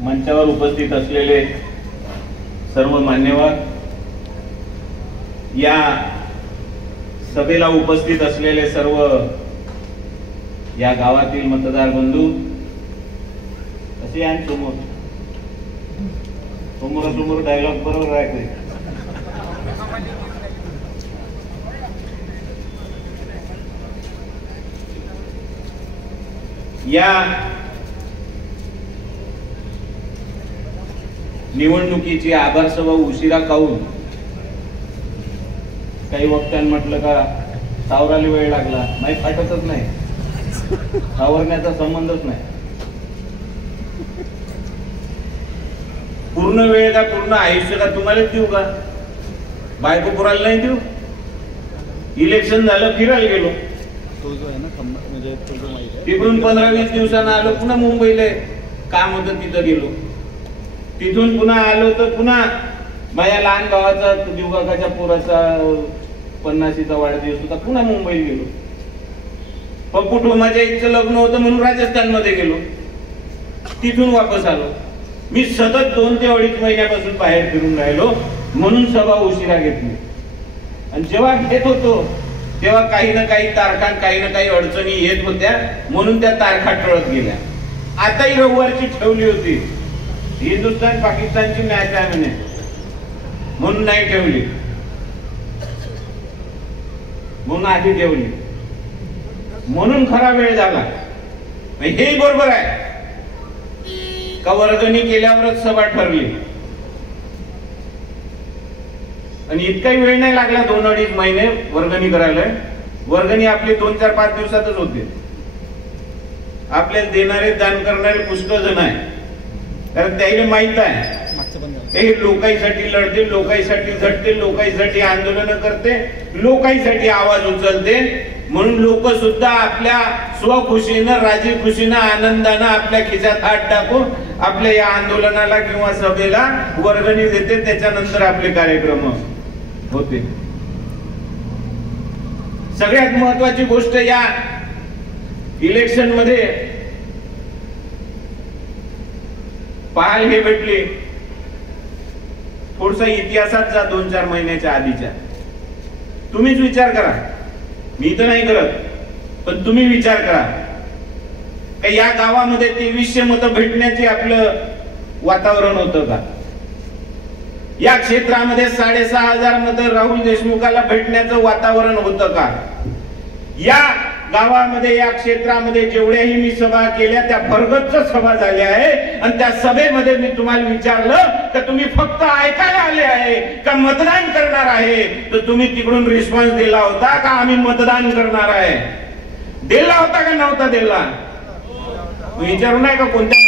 मंचावर उपस्थित असलेले सर्व मान्यवर, या सभेला उपस्थित असलेले सर्व या गावातील मतदार बंधू, असे आणि समोर डायलॉग बरोबर आहे. या निवडणुकीची आभार सभा उशिरा काऊन, काही वक्त्यांनी म्हटलं का सावराला वेळ लागला, नाही फाटतच नाही, सावरण्याचा संबंधच नाही. पूर्ण वेळ का पूर्ण आयुष्य का तुम्हालाच देऊ का? बायको पुरायला नाही देऊ. इलेक्शन झालं, फिरायला गेलो, तो जो आहे ना म्हणजे तिकडून 15-20 दिवसांना आलो, पुन्हा मुंबईला काम होतं तिथं गेलो, तिथून पुन्हा आलो तर पुन्हा माझ्या लहान भावाचा दिवकाकाच्या पोराचा 50शीचा वाढदिवस होता, पुन्हा मुंबईला गेलो. कुटुंबाच्या इथचं लग्न होतं म्हणून राजस्थान मध्ये गेलो, तिथून वापस आलो. मी सतत 2 ते 2.5 महिन्यापासून बाहेर फिरून राहिलो, म्हणून सभा उशिरा घेतली. आणि जेव्हा घेत होतो तेव्हा काही ना काही तारखा, काही ना काही अडचणी येत होत्या, म्हणून त्या तारखा टळत गेल्या. आताही रविवारची ठेवली होती, हिंदुस्थान पाकिस्तानची मॅच आहे म्हणे, म्हणून नाही ठेवली, म्हणून आधी ठेवली, म्हणून खरा वेळ झाला. हे बरोबर आहे का वर्गणी केल्यावरच सभा ठरली, आणि इतकाही वेळ नाही लागला, 2-2.5 महिने वर्गणी करायला. वर्गणी आपली 2-4-5 दिवसातच होते. आपल्याला देणारे दान करणारे पुष्कळ जण आहे, कारण त्याला माहित आहे हे लोकांसाठी लढते, लोकांसाठी झटते, लोकांसाठी आंदोलन करते, लोकांसाठी आवाज उचलते, म्हणून लोक सुद्धा आपल्या स्वखुशीनं, राजी खुशीनं, आनंदानं आपल्या खिशात हात टाकून आपल्या या आंदोलनाला किंवा सभेला वर्गणी देते. त्याच्यानंतर आपले कार्यक्रम होते. सगळ्यात महत्वाची गोष्ट या इलेक्शन मध्ये पाहायला हे भेटली, थोडसा इतिहासात जा 2-4 महिन्याच्या आधीच्या. तुम्हीच विचार करा, मी तर नाही करत, पण तुम्ही विचार करा का या गावामध्ये 2300 मतं भेटण्याचे आपलं वातावरण होतं का? या क्षेत्रामध्ये 6500 मतं राहुल देशमुखाला भेटण्याचं वातावरण होतं का? या गावामध्ये, या क्षेत्रामध्ये जेवढ्याही मी सभा केल्या त्या भरगच्च सभा झाल्या आहे, आणि त्या सभेमध्ये मी तुम्हाला विचारलं का तुम्ही फक्त ऐकायला आले आहे का मतदान करणार आहे, तर तुम्ही तिकडून रिस्पॉन्स दिला होता का आम्ही मतदान करणार आहे? दिला होता का नव्हता दिला? विचारू नाही का कोणत्या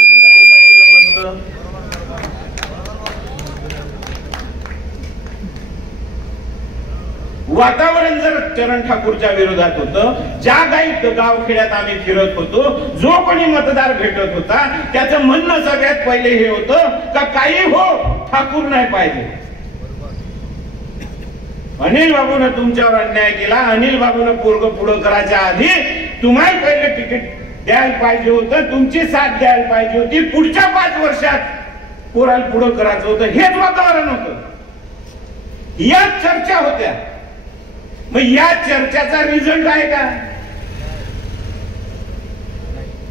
वातावरण जर चरण ठाकूरच्या विरोधात होतं, ज्या काही गावखेड्यात आम्ही फिरत होतो, जो कोणी मतदार भेटत होता, त्याचं म्हणणं सगळ्यात पहिले हे होतं का काही हो, ठाकूर नाही पाहिजे. अनिल बाबूनं तुमच्यावर अन्याय केला, अनिल बाबूनं पोरग पुढं करायच्या आधी तुम्हाला पहिले तिकीट द्यायला पाहिजे होतं, तुमची साथ द्यायला पाहिजे होती, पुढच्या 5 वर्षात पोराला पुढं करायचं होतं, हेच वातावरण होतं, याच चर्चा होत्या. मग या चर्चाचा रिझल्ट आहे का?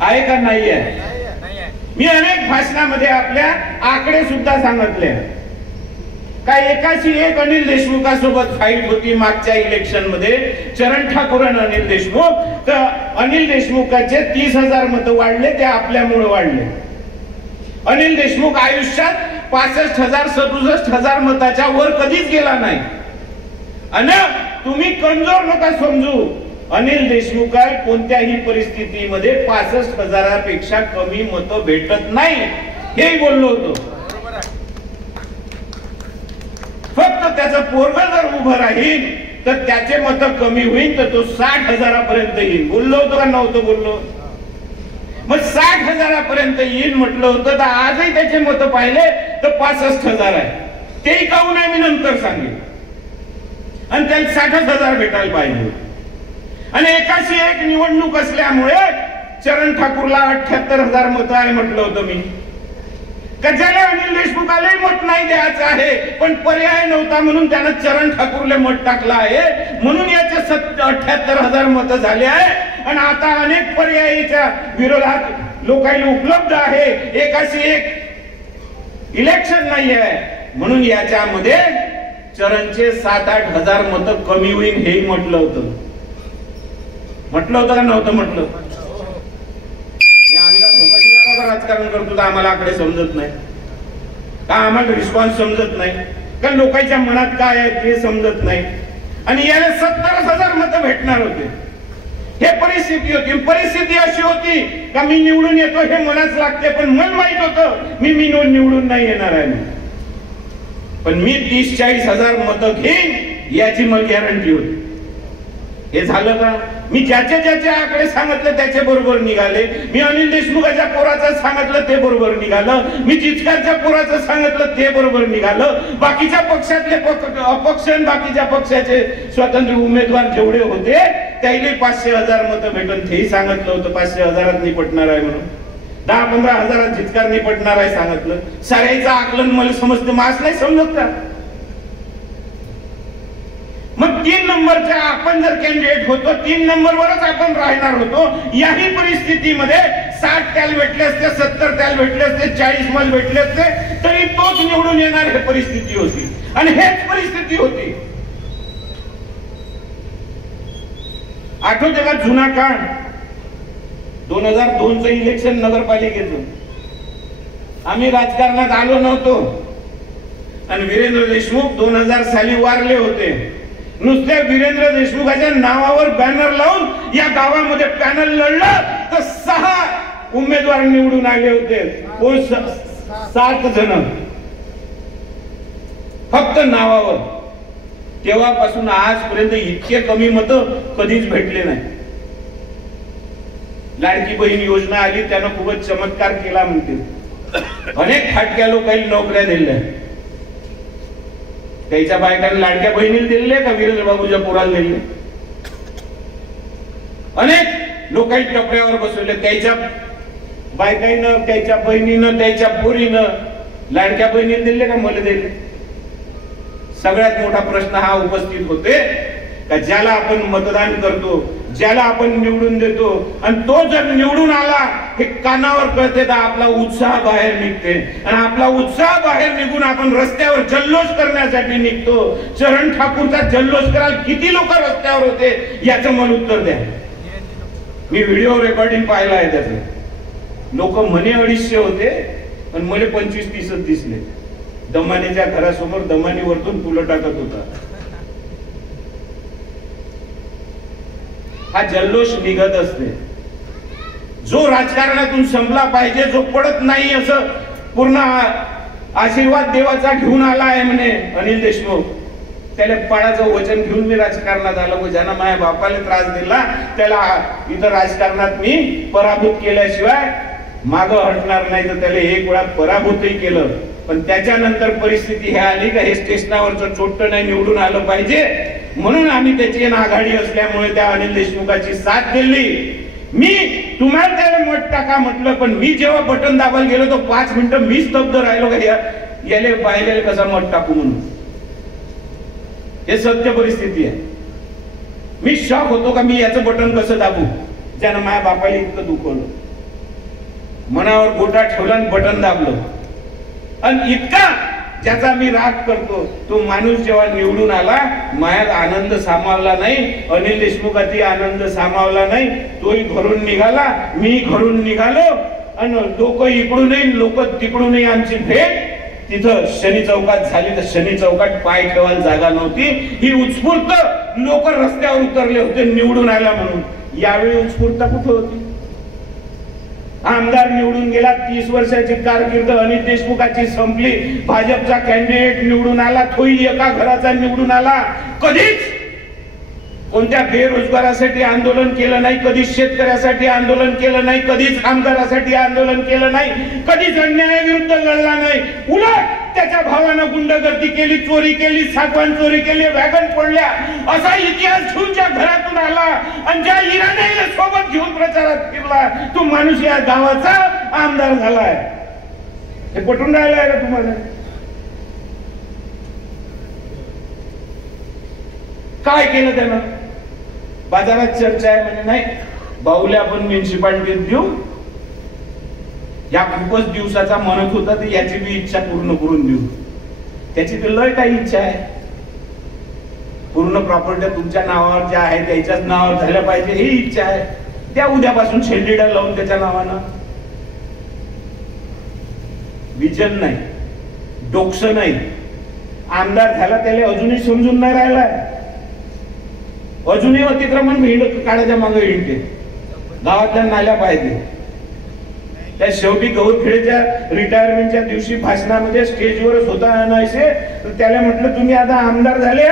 आहे का नाही आहे? मी अनेक भाषणामध्ये आपल्या आकडे सुद्धा सांगितले का एकाशी एक अनिल देशमुखासोबत फाईट होती मागच्या इलेक्शन मध्ये, चरण ठाकूर आणि अनिल देशमुख. तर अनिल देशमुखाचे 30,000 मतं वाढले, ते आपल्यामुळे वाढले. अनिल देशमुख आयुष्यात 65,000 67,000 मताच्या वर कधीच गेला नाही. आणि तुम्ही कमजोर नका समजू, अनिल देशमुखाला कोणत्याही परिस्थितीमध्ये 65,000पेक्षा कमी मतं भेटत नाही, हे बोललो होतो. फक्त त्याचं पोरग जर उभं राहील तर त्याचे मतं कमी होईल, तर तो 60,000पर्यंत येईल. बोललो होतो का नव्हतं बोललो? मग 60,000पर्यंत येईल म्हटलं होतं, तर आजही त्याचे मतं पाहिले तर 65,000 आहे. तेही काहून नाही मी नंतर सांगेन. आणि त्याला 60,000 भेटायला पाहिजे. आणि एकाशी एक निवडणूक असल्यामुळे चरण ठाकूरला 78,000 मतं आहे म्हटलं होतं मी. का ज्याला अनिल देशमुखालाही मत नाही द्यायचं आहे पण पर्याय नव्हता म्हणून त्यानं चरण ठाकूरले मत टाकलं आहे म्हणून याचे 78,000 मत झाले आहे आणि आता अनेक पर्यायाच्या विरोधात लोकांना उपलब्ध आहे एकाशी एक इलेक्शन नाही आहे म्हणून याच्यामध्ये चरणचे 7-8 हजार मत कमी होईल हेही म्हटलं होतं का नव्हतं म्हटलं आम्ही का भोकाटीदाराचं राजकारण करतो तर आम्हाला आकडे समजत नाही का आम्हाला रिस्पॉन्स समजत नाही का लोकांच्या मनात काय आहे ते समजत नाही आणि याला 70,000 मत भेटणार होते हे परिस्थिती होती परिस्थिती अशी होती का मी निवडून येतो हे मलाच लागते पण मला माहित होतं मी निवडून नाही येणार आहे पण मी 30-40,000 मत घेईन याची मला गॅरंटी होती हे झालं का मी ज्याचे आकडे सांगितले त्याच्या बरोबर निघाले मी अनिल देशमुखाच्या पोराचं सांगितलं ते बरोबर निघालं मी जिचकारच्या पोराचं सांगितलं ते बरोबर निघालं बाकीच्या पक्षातले अपक्ष आणि बाकीच्या पक्षाचे स्वतंत्र उमेदवार जेवढे होते त्याला 500,000 मतं भेटून तेही सांगितलं होतं 500,000 निपटणार आहे म्हणून 10-15 हजारात जिचकार निपटणार आहे सांगितलं साऱ्याचं आकलन मला समजतं मास नाही समजत का मग 3 नंबरच्या आपण जर कॅन्डिडेट होतो 3 नंबरवरच आपण राहणार होतो याही परिस्थितीमध्ये 60 त्याला भेटले असते 70 त्याला भेटले असते 40 मला भेटले असते तरी तोच निवडून येणार हे परिस्थिती होती आणि हेच परिस्थिती होती आठवते का जुना काळ 2002चं इलेक्शन नगरपालिकेचं आम्ही राजकारणात आलो नव्हतो आणि वीरेंद्र देशमुख 2000 साली वारले होते नुसत्या वीरेंद्र देशमुखाच्या नावावर बॅनर लावून या गावामध्ये पॅनल लढलं तर 6 उमेदवार निवडून आले होते 7 जण फक्त नावावर तेव्हापासून आजपर्यंत इतके कमी मत कधीच भेटले नाही लाडकी बहीण योजना आली त्यानं खूपच चमत्कार केला म्हणते अनेक फाटक्या लोकांना नोकऱ्या दिल्या त्याच्या बायकांना लाडक्या बहिणीला दिले का वीरेंद्र बाबूच्या पोराला दिले अनेक लोकांनी टपऱ्यावर बसवले त्याच्या बायकाईनं त्याच्या बहिणीनं त्याच्या पोरीनं लाडक्या बहिणीला दिले का मला दिले सगळ्यात मोठा प्रश्न हा उपस्थित होते का ज्याला आपण मतदान करतो ज्याला आपण निवडून देतो आणि तो जर निवडून आला हे कानावर कळते तर आपला उत्साह बाहेर निघते आणि आपला उत्साह बाहेर निघून आपण रस्त्यावर जल्लोष करण्यासाठी निघतो चरण ठाकूरचा जल्लोष करायला किती लोक रस्त्यावर होते याचं मला उत्तर द्या मी व्हिडिओ रेकॉर्डिंग पाहिलं आहे त्याचं लोक म्हणे 250 होते पण मला 25-30 दिसले दमानीच्या घरासमोर दमानी वरतून फुलं टाकत होता हा जल्लोष निघत असते जो राजकारणातून संपला पाहिजे जो पडत नाही असं पूर्ण आशीर्वाद देवाचा घेऊन आला आहे म्हणे अनिल देशमुख त्याला पाळाचं वचन घेऊन मी राजकारणात आलो ज्यांना माझ्या बापाला त्रास दिला त्याला इथं राजकारणात मी पराभूत केल्याशिवाय माग हटणार नाही तर त्याला एक वेळा पराभूतही केलं पण त्याच्यानंतर परिस्थिती हे आली का हे स्टेशनावरचं चोट्ट नाही निवडून आलं पाहिजे म्हणून आम्ही त्याची आघाडी असल्यामुळे त्या अनिल देशमुखाची साथ दिली मी तुम्हाला त्याला मत टाका म्हटलं पण मी जेव्हा बटन दाबायला गेलो तो 5 मिनिटं मी स्तब्ध राहिलो का याले बाहेर कसा मत टाकू म्हणून हे सत्य परिस्थिती आहे मी शॉक होतो का मी याचं बटन कसं दाबू ज्यानं माझ्या बापाला इतकं दुखवलं मनावर गोटा ठेवला आणि बटन दाबलं आणि इतका ज्याचा मी राग करतो तो माणूस जेव्हा निवडून आला माझ्यात आनंद सामावला नाही अनिल देशमुखाची आनंद सामावला नाही तोही घरून निघाला मी घरून निघालो आणि लोक इकडूनही लोक तिकडूनही आमची भेट तिथं शनी चौकात झाली तर शनी चौकात पाय ठेवायला जागा नव्हती ही उत्स्फूर्त लोक रस्त्यावर उतरले होते निवडून आला म्हणून यावेळी उत्स्फूर्तता कुठे होती आमदार निवडून गेला 30 वर्षाची कारकीर्द अनिल देशमुखाची संपली भाजपचा कॅन्डिडेट निवडून आला तोही एका घराचा निवडून आला कधीच कोणत्या बेरोजगारासाठी आंदोलन केलं नाही कधीच शेतकऱ्यासाठी आंदोलन केलं नाही कधीच कामगारासाठी आंदोलन केलं नाही कधीच अन्यायाविरुद्ध लढला नाही उलट त्याच्या भावानं गुंडगर्दी केली चोरी केली सागवान चोरी केली वॅगन फोडल्या असा इतिहास घेऊन ज्या घरातून आला आणि ज्या इराणीला सोबत घेऊन प्रचारात फिरला तो माणूस या गावाचा आमदार झालाय हे पटून राहिलं आहे का तुम्हाला? काय केलं त्यानं? बाजारात चर्चा आहे म्हणजे नाही बाहुल्या आपण म्युन्सिपालिटीत देऊ, या खूपच दिवसाचा म्हणत होता तर याची बी इच्छा पूर्ण करून देऊ. त्याची तर लय काही इच्छा आहे. पूर्ण प्रॉपर्टी तुमच्या नावावर ज्या आहेत त्याच्याच नावावर झाल्या पाहिजे ही इच्छा आहे. त्या उद्यापासून शेल्डीडर लावून त्याच्या नावानं. विजन नाही, डोक्स नाही. आमदार झाला त्याला अजूनही समजून नाही राहिलाय. अजूनही अतिक्रमण हिंड काढायच्या मागे हिंडते. गावातल्या नाल्या पाहिजे. त्या शेवटी गौरखेडच्या रिटायरमेंटच्या दिवशी भाषणामध्ये स्टेजवरच होता असे तर त्याला म्हटलं तुम्ही आता आमदार झाले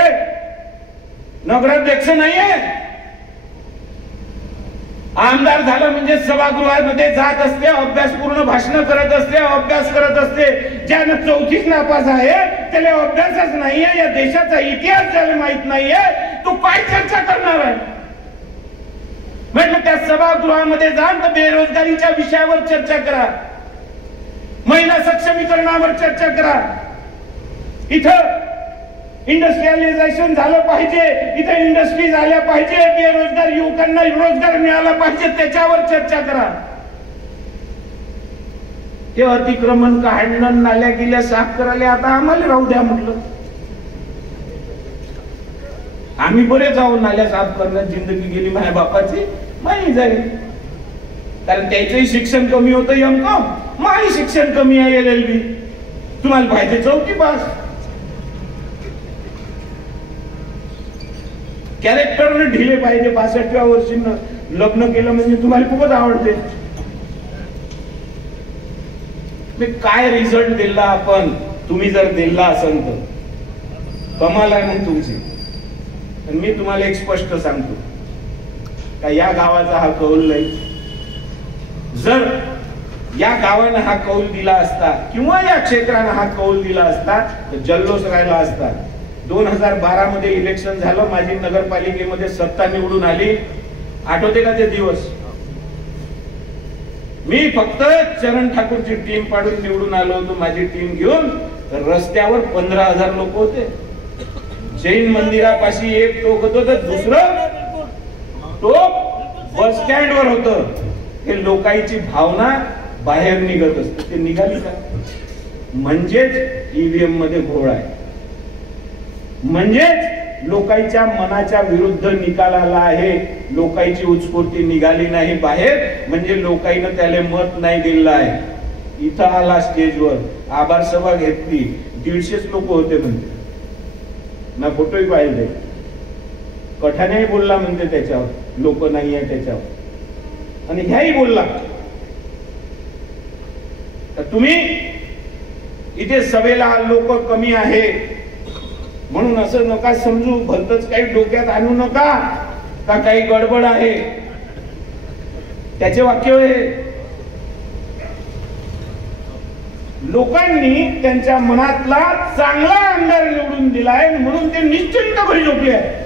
नगराध्यक्ष नाहीये. आमदार झालं म्हणजे सभागृहामध्ये जात असते, अभ्यासपूर्ण भाषण करत असते, अभ्यास करत असते. ज्यानं 4थीच नापास आहे त्याला अभ्यासच नाहीये, या देशाचा इतिहास ज्याला माहित नाहीये तो काय चर्चा करणार आहे? म्हटलं त्या सभागृहामध्ये जाण तर बेरोजगारीच्या विषयावर चर्चा करा, महिला सक्षमीकरणावर चर्चा करा. इथं इंडस्ट्रियलायझेशन झालं पाहिजे, इथे इंडस्ट्रीज आल्या पाहिजे, बेरोजगार युवकांना रोजगार मिळाला पाहिजे त्याच्यावर चर्चा करा. हे अतिक्रमण काढणं, नाल्या गेल्या साफ करायला आता आम्हाला राहू द्या म्हटलं. आम्ही बरे जाऊ नाल्या साफ करण्यात. जिंदगी गेली माझ्या बापाची माही जाईल. कारण त्याचंही शिक्षण कमी होतं M.Com, माझी शिक्षण कमी आहे LLB. तुम्हाला पाहिजे 4थी पास. कॅरेक्टरनं ढिले पाहिजे. 65व्या वर्षी लग्न केलं म्हणजे तुम्हाला खूपच आवडते. मी काय रिझल्ट दिला आपण, तुम्ही जर दिला असेल तर कमाल आहे मग तुमची. मी तुम्हाला एक स्पष्ट सांगतो का या गावाचा हा कौल नाही. जर या गावानं हा कौल दिला असता किंवा या क्षेत्रानं हा कौल दिला असता तर जल्लोष राहिला असता. 2012 मध्ये इलेक्शन झालं, माझी नगरपालिकेमध्ये सत्ता निवडून आली. आठवते का ते दिवस? मी फक्त चरण ठाकूरची टीम पाडून निवडून आलो होतो. माझी टीम घेऊन रस्त्यावर 15,000 लोक होते. जैन मंदिरापाशी एक टोक होतं तर दुसरं टोक बस स्टँडवर होतं. हे लोकांची भावना बाहेर निघत असते. ते निघाली का? म्हणजेच ईव्हीएम मध्ये घोळ आहे. म्हणजेच लोकांच्या मनाच्या विरुद्ध निकाल आला आहे. लोकांची उत्स्फूर्ती निघाली नाही बाहेर, म्हणजे लोकांना त्याला मत नाही दिलं आहे. इथं आला स्टेजवर, आभार सभा घेतली, 150 लोक होते म्हणते. ना फोटोही पाहिले. कठाण्याही बोलला म्हणते त्याच्यावर, लोक नाही आहे त्याच्यावर. आणि ह्याही बोलला. तर तुम्ही इथे सभेला लोक कमी आहे म्हणून असं नका समजू. भलतच काही डोक्यात आणू नका का काही गडबड आहे. त्याचे वाक्य आहे, लोकांनी त्यांच्या मनातला चांगला आमदार निवडून दिलाय म्हणून ते निश्चिंत घरी झोपले आहे.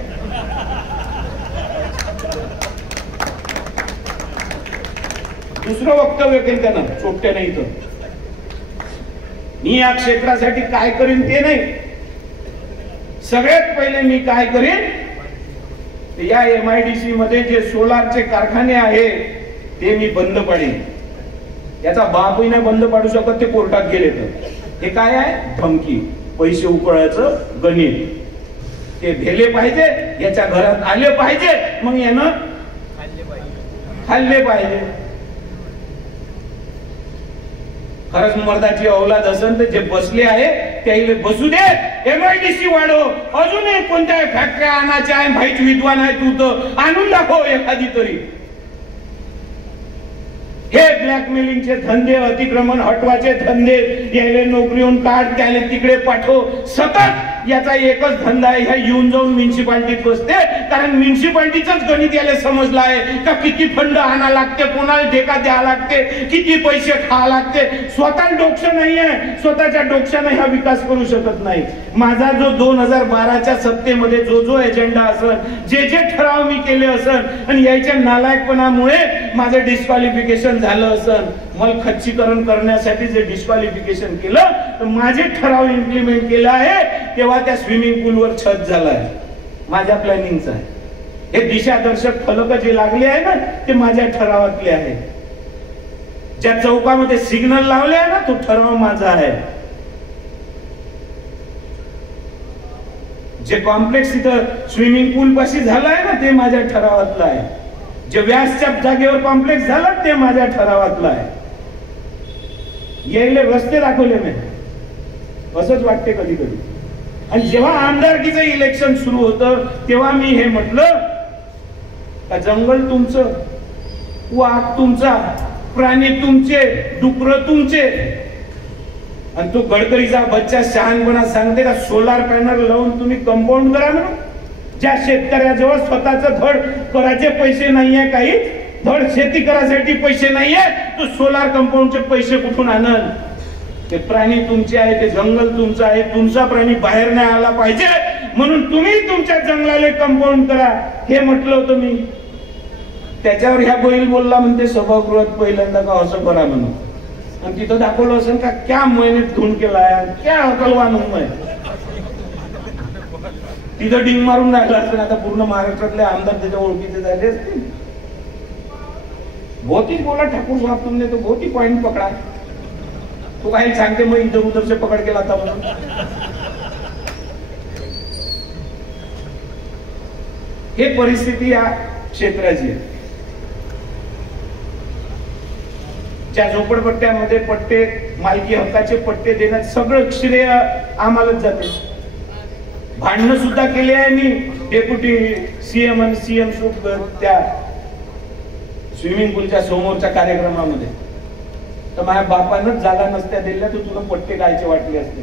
दुसरं वक्तव्य केलं त्यानं चोपट्याने इथं. मी या क्षेत्रासाठी काय करीन ते नाही, सगळ्यात पहिले मी काय करीन या MIDC मध्ये जे सोलारचे कारखाने आहे ते मी बंद पाडीन. याचा बापही नाही बंद पाडू शकत, ते कोर्टात गेले तर. हे काय आहे? धमकी, पैसे उकळायचं गणित. ते भेले पाहिजे, याच्या घरात आले पाहिजे, मग यानं खाल्ले पाहिजे. खरंच मर्दाची औलाद असेल तर जे बसले आहे त्याला बसू दे. MIDC वाढव. अजूनही कोणत्या फॅक्टऱ्या आणायच्या आहे? भाईच विद्वान आहे तू, तर आणून दाखव एखादी तरी. हे ब्लॅकमेलिंगचे धंदे, अतिक्रमण हटवाचे धंदे, यायला नोकरीहून काढ, त्याला तिकडे पाठव, सतत याचा एकच धंदा आहे, ह्या येऊन जाऊन म्युन्सिपाल्टीत बसते. कारण म्युन्सिपाल्टीचंच गणित याला समजलं आहे का किती फंड आणा लागते, कोणाला ठेका द्यावा लागते, किती पैसे खावा लागते. स्वतः डोकं नाहीये, स्वतःच्या डोक्याने हा विकास करू शकत नाही. माझा जो 2012च्या सत्तेमध्ये जो जो एजेंडा असेल, जे जे ठराव मी केले असेल आणि याच्या नालायकपणामुळे माझं डिस्क्वालिफिकेशन झालं असेल, मला खच्चीकरण करण्यासाठी जे डिस्क्वालिफिकेशन केलं तर माझे ठराव इम्प्लिमेंट केला आहे तेव्हा त्या स्विमिंग पूलवर छत झालाय, माझ्या प्लॅनिंगचं आहे. हे दिशादर्शक फलक जे लागले आहे ना ते माझ्या ठरावातले आहे. ज्या चौकामध्ये सिग्नल लावले आहे ना तो ठराव माझा आहे. जे कॉम्प्लेक्स इथं स्विमिंग पूल पाशी झालं आहे ना ते माझ्या ठरावातलं आहे. जे व्यासच्या जागेवर कॉम्प्लेक्स झालं ते माझ्या ठरावातलं आहे. यायले रस्ते दाखवले मी, असंच वाटते कधी कधी. आणि जेव्हा आमदारकीचं इलेक्शन सुरू होतं तेव्हा मी हे म्हटलं का जंगल तुमचं, वाघ तुमचा, प्राणी तुमचे, डुकर तुमचे. आणि तो गडकरीचा बच्चा शहाणपणा सांगते का सोलार पॅनल लावून तुम्ही कंपाऊंड करा म्हणून. ज्या शेतकऱ्याजवळ स्वतःच धड करायचे पैसे नाहीये, काही धड शेती करायसाठी पैसे नाहीये, तो सोलार कंपाऊंडचे पैसे कुठून आणल. ते प्राणी तुमचे आहे, ते जंगल तुमचं आहे, तुमचा प्राणी बाहेर नाही आला पाहिजे म्हणून तुम्ही तुमच्या जंगलाला कंपाऊंड करा हे म्हटलं होतं मी. त्याच्यावर ह्या बैल बोलला म्हणते सभागृहात पहिल्यांदा का असं करा म्हणून. आणि तिथं दाखवलं असेल का क्या मेहनत धुंड केलाय, क्या अकलवान आहे. तिथं डिंग मारून राहिला असेल. आता पूर्ण महाराष्ट्रातले आमदार त्याच्या ओळखीचे झाले असतील. बहुत ही बोला ठाकूर साहब तुमने तो बहुत ही पॉइंट पकडा. तो काही सांगते मग इधर उधर से पकड केला आता म्हणून. हे परिस्थिती या क्षेत्राची आहे. ज्या झोपडपट्ट्यामध्ये पट्टे, मालकी हक्काचे पट्टे देण्यात सगळं श्रेय आम्हालाच जाते. भांडणं सुद्धा केले आहे मी डेप्युटी सीएम आणि सीएम सोबत त्या स्विमिंग पूलच्या समोरच्या कार्यक्रमामध्ये. तर माझ्या बापानच जागा नसत्या दिल्या तर तुला पट्टे कायचे वाटले असते.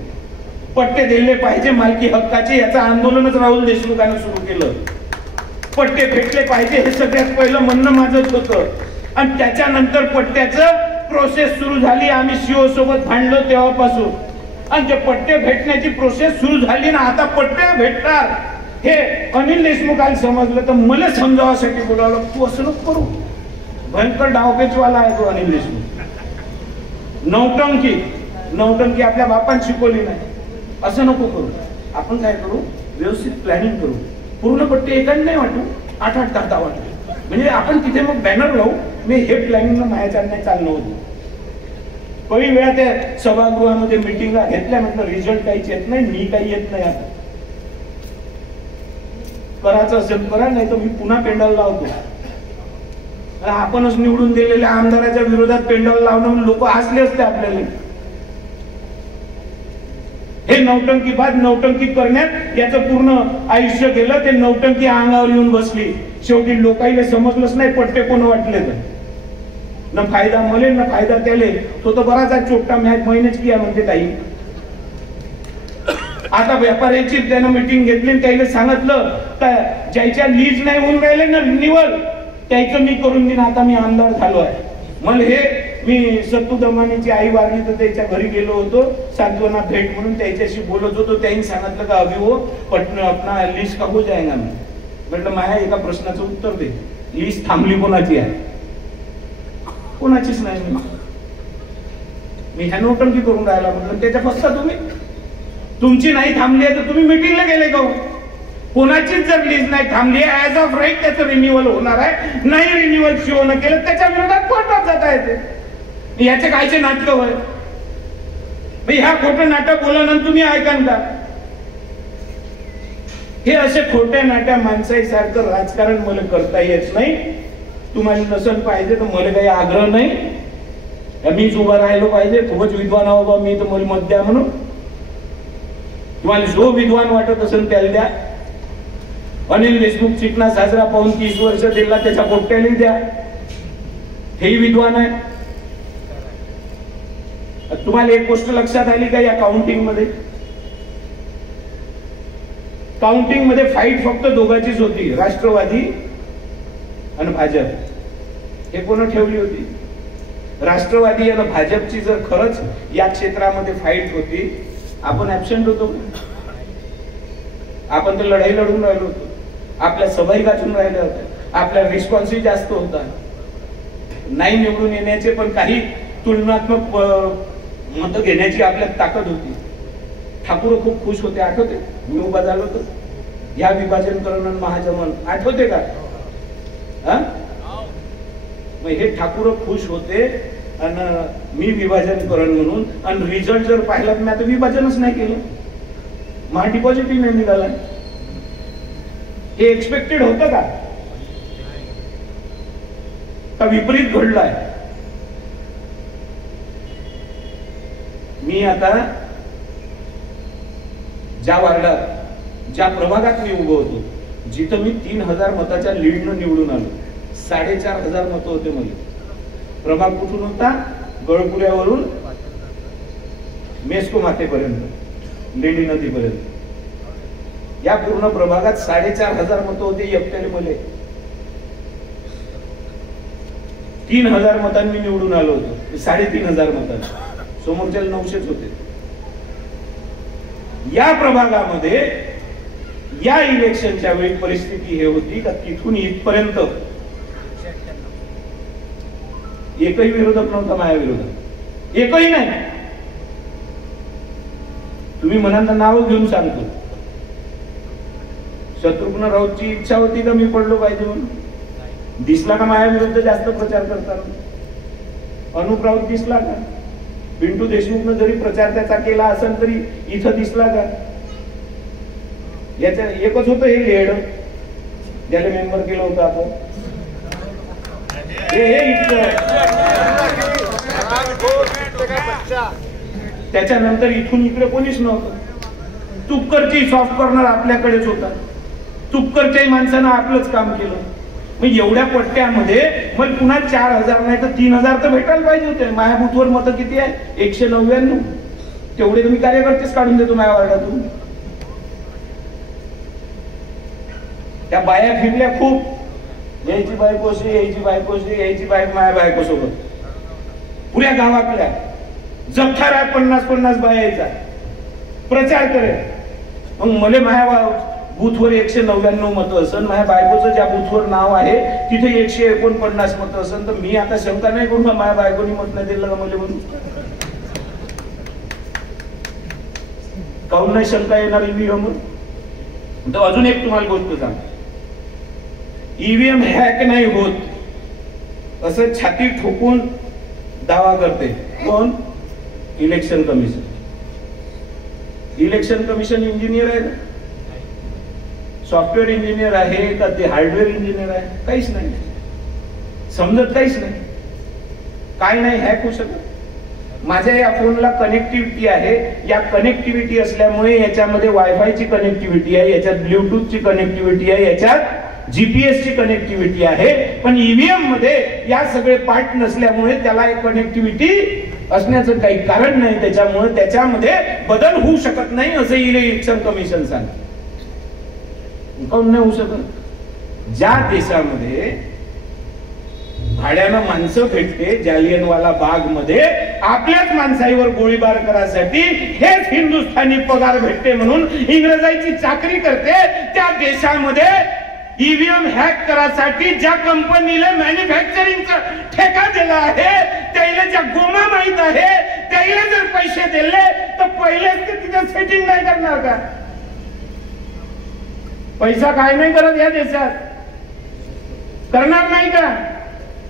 पट्टे दिले पाहिजे मालकी हक्काचे, याचं आंदोलनच राहुल देशमुखांनी सुरू केलं. पट्टे भेटले पाहिजे हे सगळ्यात पहिलं म्हणणं माझंच होतं. आणि त्याच्यानंतर पट्ट्याचं प्रोसेस सुरू झाली. आम्ही सीओ सोबत भांडलो तेव्हापासून. आणि ते पट्टे भेटण्याची प्रोसेस सुरू झाली ना आता पट्टे भेटणार हे अनिल देशमुखाला समजलं तर मला समजावण्यासाठी बोलावलं. तू असं नको करू, भयंकर डावपेचवाला आहे तो अनिल देशमुख. नौटंकी आपल्या बापांनी शिकवली नाही. असं नको करू, आपण काय करू व्यवस्थित प्लॅनिंग करू. पूर्ण पट्टे एकाने नाही वाटू, 8-8 ताटा वाटू. म्हणजे आपण तिथे मग बॅनर लावू. मी हे प्लॅनिंग माझ्या नाही चाललं होतं. काही वेळा त्या सभागृहामध्ये मिटिंगा घेतल्या, म्हटलं रिझल्ट काहीच येत नाही, मी काही येत नाही. आता करायचं असेल करा, नाही तर मी पुन्हा पेंडॉल लावतो. आपणच निवडून दिलेल्या आमदाराच्या विरोधात पेंडॉल लावणं लोक हसले असते आपल्याला. हे नौटंकी करण्यात याचं पूर्ण आयुष्य गेलं. ते नौटंकी अंगावर येऊन बसली. शेवटी लोकांना समजलंच नाही पट्टे कोण वाटले तर. न फायदा मले न फायदा त्याले. तो तर बराच चोपटा महिन्याच किया म्हणते ताई. आता व्यापाऱ्याची त्यानं मीटिंग घेतली, त्याला सांगितलं का ज्याच्या लीज नाही होऊन राहिले ना रिन्युअल त्याचं मी करून देईन. आता मी आमदार झालो आहे. मला हे मी सत्तू दमानीची आई वारली तर त्याच्या घरी गेलो होतो सांत्वना भेट म्हणून, त्याच्याशी बोलत होतो. त्यांनी सांगितलं का अभि वो पटना अपना लीज का हो जाएगा. मी म्हटलं माझ्या एका प्रश्नाचं उत्तर दे, लीज थांबली कोणाची आहे? कोणाचीच नाही. मी ह्या नोटंकी करून राहिला. म्हटलं त्याच्या फसता तुम्ही. तुमची नाही थांबली आहे तर तुम्ही मिटिंगला गेले का? कोणाचीच जर लीज नाही थांबली आहे ऍज ऑफ राईट त्याचं रिन्युअल होणार आहे. नाही रिन्युअल शो न केलं त्याच्या विरोधात कोर्टात जाता येते. याचे कायचे नाटक होय? ह्या खोटं नाटक बोलल्यानंतर तुम्ही ऐकाल का? हे असे खोट्या नाट्या माणसाईसारखं राजकारण मला करता येत नाही. तुम्हाला नसन पाहिजे तर मला काही आग्रह नाही. मीच उभा राहिलो पाहिजे. खूपच विद्वान आहो बा मी, तर मला मत द्या म्हणून. तुम्हाला जो विद्वान वाटत असेल त्याला द्या. अनिल देशमुख चिकना साजरा पाहून 30 वर्ष दिला त्याच्या पोट्ट्याला द्या. हेही विद्वान आहे. तुम्हाला एक गोष्ट लक्षात आली का या काउंटिंग मध्ये? काउंटिंग मध्ये फाईट फक्त दोघांचीच होती, राष्ट्रवादी आणि भाजप. हे कोण ठेवली होती? राष्ट्रवादी आणि भाजपची जर खरंच या क्षेत्रामध्ये फाईट होती, आपण ऍबसेंट होतो. आपण तर लढाई लढून राहिलो होतो, आपल्या सभाई गाजून राहिल्या होत्या, आपला रिस्पॉन्सही जास्त होता. नाही निवडून येण्याचे पण काही तुलनात्मक मत घेण्याची आपल्यात ताकद होती. ठाकूर खूप खुश होते, आठवते? मी उभा झालो होतो, या विभाजनकरण महाजमन आठवते का? मग हे ठाकूर खुश होते आणि मी विभाजन करण म्हणून, आणि रिझल्ट जर पाहिला तर मी आता विभाजनच नाही केलं, महा डिपॉझिटही नाही निघाला. हे एक्सपेक्टेड होतं का? विपरीत घडलाय. मी आता ज्या वार्डात, ज्या प्रभागात मी उभं होतो, जिथं मी 3000 मताच्या लीडनं निवडून आलो, 4500 मतं होते मला. प्रभाग कुठून होता? गळपुऱ्यावरून मेस्को मातेपर्यंत, लेंडी नदीपर्यंत. या पूर्ण प्रभागात 4500 मतं होते एकट्याने मले. 3000 मतांनी निवडून आलो होतो, 3500 मतांनी. समोरच्याला 900च होते. या प्रभागामध्ये या इलेक्शनच्या वेळी परिस्थिती हे होती का तिथून इथपर्यंत एकही विरोधक नव्हता माझ्या विरोधात, एकही नाही. तुम्ही म्हणाल तर नाव घेऊन सांगतो. शत्रुघ्न राऊतची इच्छा होती का मी पडलो पाहिजे म्हणून? दिसला का माझ्या विरुद्ध जास्त प्रचार करताना? अनुप राऊत दिसला का? पिंटू देशमुखनं जरी प्रचार त्याचा केला असेल तरी इथं दिसला का? याच्या एकच होतं हे लेड, ज्याला मेंबर केलं होतं आपण. त्याच्यानंतर इथून इकडे कोणीच नव्हतं. तुपकरची सॉफ्ट कॉर्नर आपल्याकडेच होता. तुपकरच्याही माणसानं आपलंच काम केलं. मग एवढ्या पट्ट्यामध्ये मग पुन्हा 4000 नाही तर 3000 तर भेटायला पाहिजे होते. माझ्या बूथवर मतं किती आहे? 199. तेवढे तुम्ही कार्यकर्तेच काढून देतो माझ्या वार्डातून. त्या बाया फिरल्या खूप, यायची बायकोशी, यायची बायकोशी, यायची बायको माझ्या बायकोसोबत. पुऱ्या गावातल्या जथ्थार 50-50 बाया यायचा, प्रचार करे. मग मला माझ्या बूथवर 199 मतं असेल, माझ्या बायकोचं ज्या बूथवर नाव आहे तिथे 149 मतं असेल, तर मी आता शंका नाही करून माझ्या बायकोनी मत नाही दिलं का मला म्हणून? काहून नाही शंका येणार ईव्हीएम? तर अजून एक तुम्हाला गोष्ट सांग, ईव्हीएम हॅक नाही होत असं छाती ठोकून दावा करते कोण? Election commission. Election commission engineer आहे, सॉफ्टवेअर इंजिनियर आहे का ते हार्डवेअर इंजिनियर आहे? काहीच नाही समजत, काहीच नाही. काय नाही हॅक होऊ शकत. माझ्या या फोनला कनेक्टिव्हिटी आहे. या कनेक्टिव्हिटी असल्यामुळे याच्यामध्ये वायफायची कनेक्टिव्हिटी आहे, याच्यात ब्लूटूथची कनेक्टिव्हिटी आहे, याच्यात जीपीएस ची कनेक्टिव्हिटी आहे. पण ईव्हीएम मध्ये या सगळे पार्ट नसल्यामुळे त्याला एक कनेक्टिव्हिटी असण्याचं काही कारण नाही. त्याच्यामुळे त्याच्यामध्ये बदल होऊ शकत नाही असं इलेक्शन कमिशन सांगतं. काऊन नाही होऊ शकत? ज्या देशामध्ये भाड्यानं माणसं भेटते, जालियनवाला बाग मध्ये आपल्याच माणसाईवर गोळीबार करायसाठी हेच हिंदुस्थानी पगार भेटते म्हणून इंग्रजांची चाकरी करते, त्या देशामध्ये ईव्हीएम हॅक करायसाठी ज्या कंपनीला मॅन्युफॅक्चरिंगचा ठेका दिला आहे, त्याला ज्या गोमा माहित आहे, त्याला जर पैसे दिले तर पहिलेच ते तिथे सेटिंग नाही करणार का? पैसा काय नाही करत या देशात, करणार नाही का?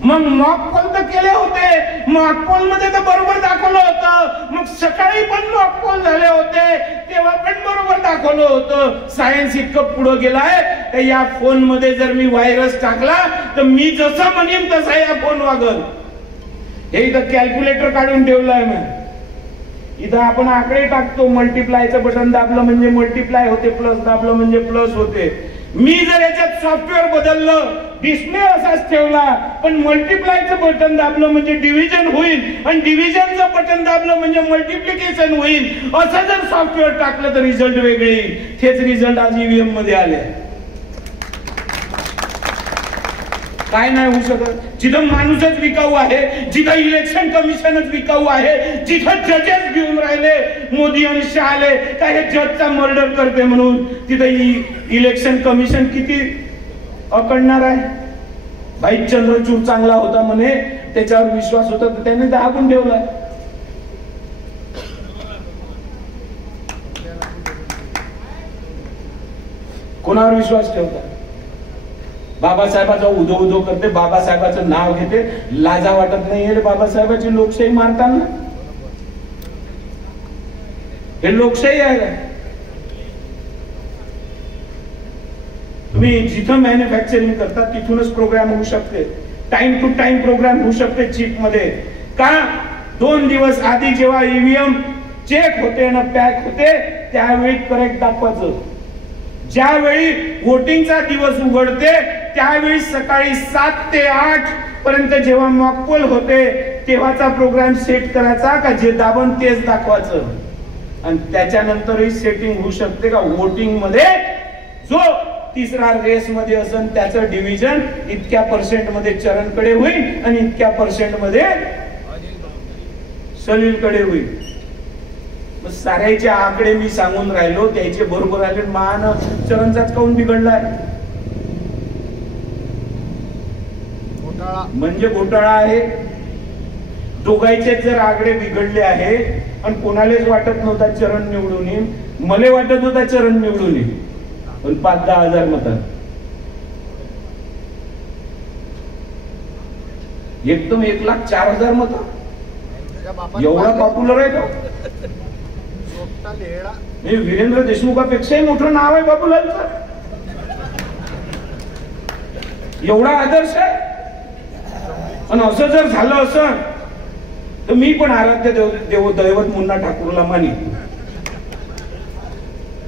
मग मॉकपोल तर केले होते, मॉकपोल मध्ये तर बरोबर दाखवलं होतं. मग सकाळी पण मॉकपोल झाले होते, तेव्हा पण बरोबर दाखवलं होतं. सायन्स इतकं पुढे गेलाय तर या फोन मध्ये जर मी व्हायरस टाकला तर मी जसं म्हणेन तसा या फोन वागल. हे इथं कॅल्क्युलेटर काढून ठेवलंय मी. इथं आपण आकडे टाकतो, मल्टिप्लायचं बटन दाबलं म्हणजे मल्टिप्लाय होते, प्लस दाबलं म्हणजे प्लस होते. मी जर याच्यात सॉफ्टवेअर बदललं डिस्प्ले असाच ठेवला, पण मल्टिप्लायचं बटन दाबलं म्हणजे डिव्हिजन होईल आणि डिव्हिजनचं बटन दाबलं म्हणजे मल्टिप्लिकेशन होईल, असं जर सॉफ्टवेअर टाकलं तर रिझल्ट वेगळे येईल. तेच रिझल्ट आज ईव्हीएम मध्ये आले. काय नाही होऊ शकत? जिथं माणूसच विकाऊ आहे, जिथं इलेक्शन कमिशनच विकाऊ आहे, जिथं जजेस घेऊन राहिले मोदी आणि शहा आले काय हे जजचा मर्डर करते म्हणून, तिथं इलेक्शन कमिशन किती अकडणार आहे? भाई चंद्रचूड चांगला होता म्हणे, त्याच्यावर विश्वास होता तर त्याने दाबून ठेवलाय. कोणावर विश्वास ठेवता? बाबासाहेबाचा उदो उदो करते, बाबासाहेबाचं नाव घेते, लाजा वाटत नाही रे बाबासाहेबाची लोकशाही मारताना? हे लोकशाही आहे का? तुम्ही जिथं मॅन्युफॅक्चरिंग करता तिथूनच प्रोग्राम होऊ शकते, टाइम टू टाइम प्रोग्राम होऊ शकते चिप मध्ये. का 2 दिवस आधी जेव्हा ईव्हीएम चेक होते ना पॅक होते त्यावेळी करेक्ट दाखवायचं. ज्यावेळी वोटिंगचा दिवस उघडते त्यावेळी सकाळी 7 ते 8 पर्यंत जेव्हा मॉकपोल होते तेव्हाचा प्रोग्राम सेट करायचा का जे दाबन तेच दाखवायचं. आणि त्याच्यानंतरही सेटिंग होऊ शकते का वोटिंग मध्ये जो तिसरा रेस मध्ये असेल त्याचं डिव्हिजन इतक्या % मध्ये चरणकडे होईल आणि इतक्या % मध्ये सलीलकडे होईल. साऱ्याचे आकडे मी सांगून राहिलो त्याचे बरोबर आले, मान चरणचाच काऊन बिघडलाय? म्हणजे घोटाळा आहे. दोघांचे जर आकडे बिघडले आहे आणि कोणालाच वाटत नव्हता चरण निवडून येईल, मला वाटत होता चरण निवडून येईल, पण 5-10 हजार मत एकदम 1,04,000 मत. एवढा पॉप्युलर आहे का? वीरेंद्र देशमुखापेक्षाही मोठं नाव आहे बाबूलालचं. एवढा आदर्श आहे. आणि असं जर झालं असं तर मी पण आराध्य दैवत मुन्ना ठाकूरला मानी,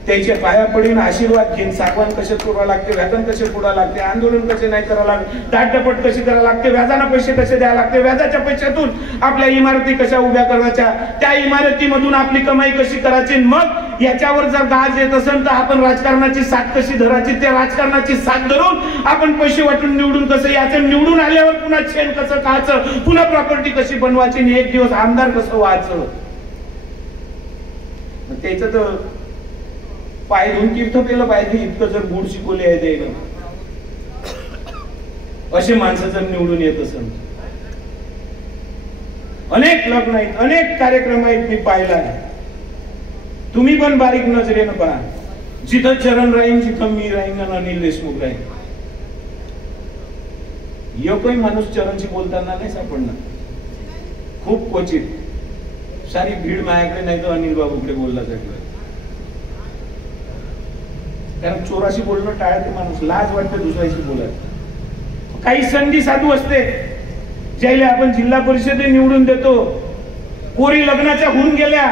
त्याच्या पाया पडीन आशीर्वाद घेईन. सागवान कसे तोडा लागते, व्याजन कसे फोडा लागते, आंदोलन कसे नाही करावं लागते, दाटपट कशी करावं लागते, व्याजाना पैसे कसे द्यावं लागते, व्याजाच्या पैशातून आपल्या इमारती कशा उभ्या करायच्या, त्या इमारतीमधून आपली कमाई कशी करायची. मग याच्यावर जर गाज येत असेल तर आपण राजकारणाची साथ कशी धरायची, त्या राजकारणाची साथ धरून आपण पैसे वाटून निवडून कसं याचं, निवडून आल्यावर पुन्हा शेण कसं खायचं, पुन्हा प्रॉपर्टी कशी बनवायची आणि एक दिवस आमदार कसं व्हायचं. त्याचं तर पाय धुवून तीर्थ केलं पाहिजे, इतकं जर गुढ शिकवले आहे ते. असे माणसं जर निवडून येत असेल. अनेक लग्न आहेत, अनेक कार्यक्रम आहेत मी पाहिला आहे. तुम्ही पण बारीक नजरेनं पहा. जिथं चरण राहीन, जिथं मी राहीन आणि अनिल देशमुख राहीन. एकही माणूस चरणशी बोलताना नाही सापडणार. खूप क्वचित. सारी भीड माझ्याकडे नाही तर अनिल बाबूकडे बोलला जाईल. कारण चोराशी बोलणं टाळते माणूस, लाज वाटते दुसऱ्याशी बोलायचं. काही संधी साधू असते ज्याला आपण जिल्हा परिषदे निवडून देतो, पोरी लग्नाच्या होऊन गेल्या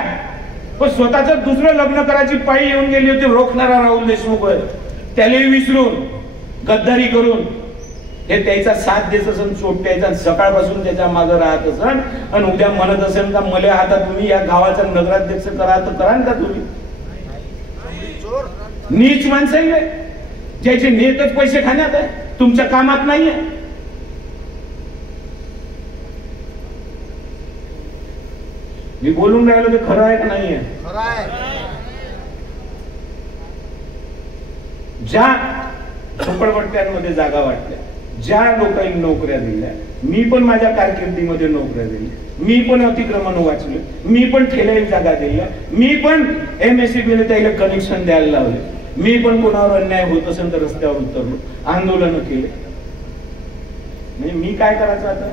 पण स्वतःच दुसरं लग्न करायची पाळी येऊन गेली होती. रोखणारा राहुल देशमुख त्यालाही विसरून गद्दारी करून हे त्याचा साथ देत असेल, चोट द्यायचा, सकाळपासून त्याच्या मागे राहत असेल आणि उद्या म्हणत असेल का मला आता तुम्ही या गावाचा नगराध्यक्ष करा तर कराल का तुम्ही? नीच माणसं आहे ज्याचे नेतच पैसे खाण्यात आहे, तुमच्या कामात नाहीये. मी बोलून राहिलो ते खरं आहे का नाहीये? खरं आहे. ज्या झोपडपट्ट्यांमध्ये जागा वाटल्या, ज्या लोकांनी नोकऱ्या दिल्या, मी पण माझ्या कारकिर्दीमध्ये नोकऱ्या दिल्या, मी पण अतिक्रमण वाचले, मी पण ठेल्याला जागा दिल्या, मी पण MSCB त्याला कनेक्शन द्यायला लावले, मी पण कोणावर अन्याय होत असेल तर रस्त्यावर उतरलो, आंदोलन केले. म्हणजे मी काय करायचं आता?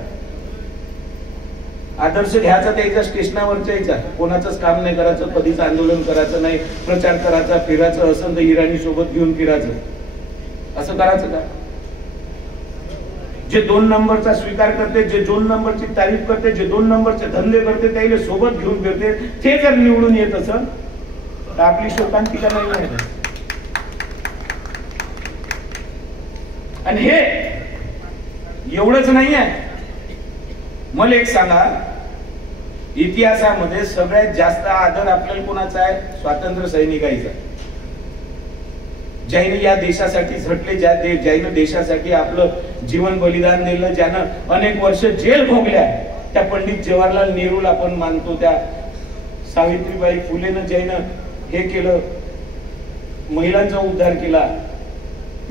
आदर्श घ्यायचा त्याचा स्टेशनावरच्या यायचा, कोणाचंच काम नाही करायचं, कधीच आंदोलन करायचं नाही, प्रचार करायचा, फिरायचं असेल तर इराणी सोबत घेऊन फिरायचं. असं करायचं का? जे 2 नंबरचा स्वीकार करते, जे 2 नंबरची तारीफ करते, जे 2 नंबरचे धंदे करते त्याला सोबत घेऊन फिरते, ते जर निवडून येत असेल तर आपली शोकांतिका नाही आहे. आणि हे एवढंच नाही आहे. मला एक सांगा, इतिहासामध्ये सगळ्यात जास्त आदर आपल्याला कोणाचा आहे? स्वातंत्र्य सैनिकांचा. ज्याने या देशासाठी झटले, ज्याने देशासाठी आपलं जीवन बलिदान दिलं, ज्यानं अनेक वर्ष जेल भोगल्या, त्या पंडित जवाहरलाल नेहरूला आपण मानतो. त्या सावित्रीबाई फुलेनं ज्यानं हे केलं, महिलांचा उद्धार केला,